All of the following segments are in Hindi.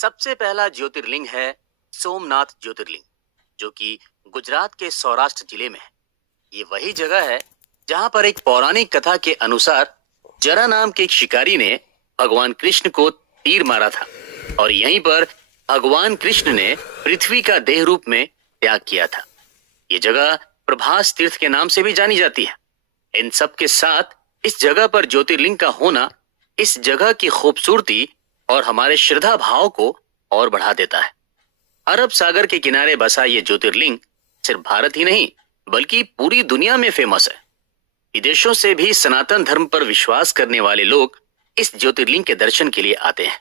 सबसे पहला ज्योतिर्लिंग है सोमनाथ ज्योतिर्लिंग, जो कि गुजरात के सौराष्ट्र जिले में है। ये वही जगह है जहां पर एक पौराणिक कथा के अनुसार जरा नाम के एक शिकारी ने भगवान कृष्ण को तीर मारा था और यहीं पर भगवान कृष्ण ने पृथ्वी का देह रूप में त्याग किया था। ये जगह प्रभास तीर्थ के नाम से भी जानी जाती है। इन सब के साथ इस जगह पर ज्योतिर्लिंग का होना इस जगह की खूबसूरती और हमारे श्रद्धा भाव को और बढ़ा देता है। अरब सागर के किनारे बसा ये ज्योतिर्लिंग सिर्फ भारत ही नहीं बल्कि पूरी दुनिया में फेमस है। विदेशों से भी सनातन धर्म पर विश्वास करने वाले लोग इस ज्योतिर्लिंग के दर्शन के लिए आते हैं।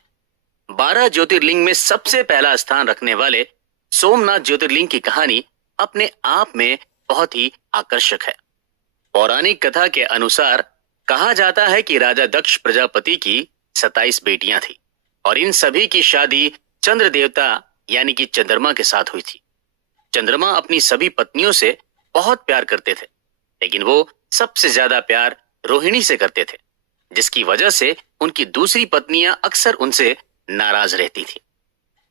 12 ज्योतिर्लिंग में सबसे पहला स्थान रखने वाले सोमनाथ ज्योतिर्लिंग की कहानी अपने आप में बहुत ही आकर्षक है। पौराणिक कथा के अनुसार कहा जाता है कि राजा दक्ष प्रजापति की 27 बेटियां थी और इन सभी की शादी चंद्र देवता यानी कि चंद्रमा के साथ हुई थी। चंद्रमा अपनी सभी पत्नियों से बहुत प्यार करते थे, लेकिन वो सबसे ज्यादा प्यार रोहिणी से करते थे, जिसकी वजह से उनकी दूसरी पत्नियां अक्सर उनसे नाराज रहती थी।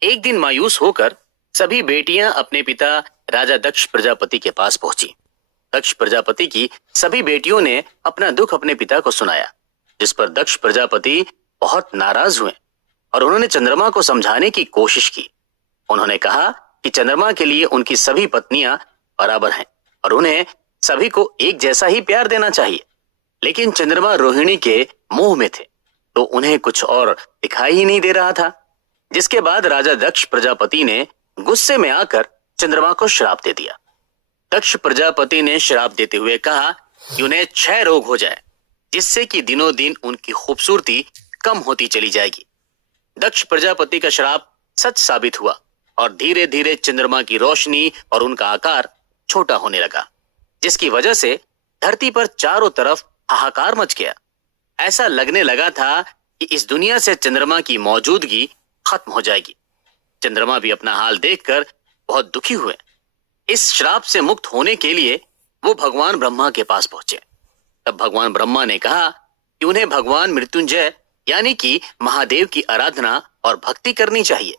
एक दिन मायूस होकर सभी बेटियां अपने पिता राजा दक्ष प्रजापति के पास पहुंची। दक्ष प्रजापति की सभी बेटियों ने अपना दुख अपने पिता को सुनाया, जिस पर दक्ष प्रजापति बहुत नाराज हुए और उन्होंने चंद्रमा को समझाने की कोशिश की। उन्होंने कहा कि चंद्रमा के लिए उनकी सभी पत्नियां बराबर हैं और उन्हें सभी को एक जैसा ही प्यार देना चाहिए। लेकिन चंद्रमा रोहिणी के मोह में थे, तो उन्हें कुछ और दिखाई ही नहीं दे रहा था। जिसके बाद राजा दक्ष प्रजापति ने गुस्से में आकर चंद्रमा को श्राप दे दिया। दक्ष प्रजापति ने श्राप देते हुए कहा कि उन्हें क्षय रोग हो जाए, जिससे कि दिनों दिन उनकी खूबसूरती कम होती चली जाएगी। दक्ष प्रजापति का श्राप सच साबित हुआ और धीरे धीरे चंद्रमा की रोशनी और उनका आकार छोटा होने लगा, जिसकी वजह से धरती पर चारों तरफ हाहाकार मच गया। ऐसा लगने लगा था कि इस दुनिया से चंद्रमा की मौजूदगी खत्म हो जाएगी। चंद्रमा भी अपना हाल देखकर बहुत दुखी हुए। इस श्राप से मुक्त होने के लिए वो भगवान ब्रह्मा के पास पहुंचे। तब भगवान ब्रह्मा ने कहा कि उन्हें भगवान मृत्युंजय यानी कि महादेव की आराधना और भक्ति करनी चाहिए।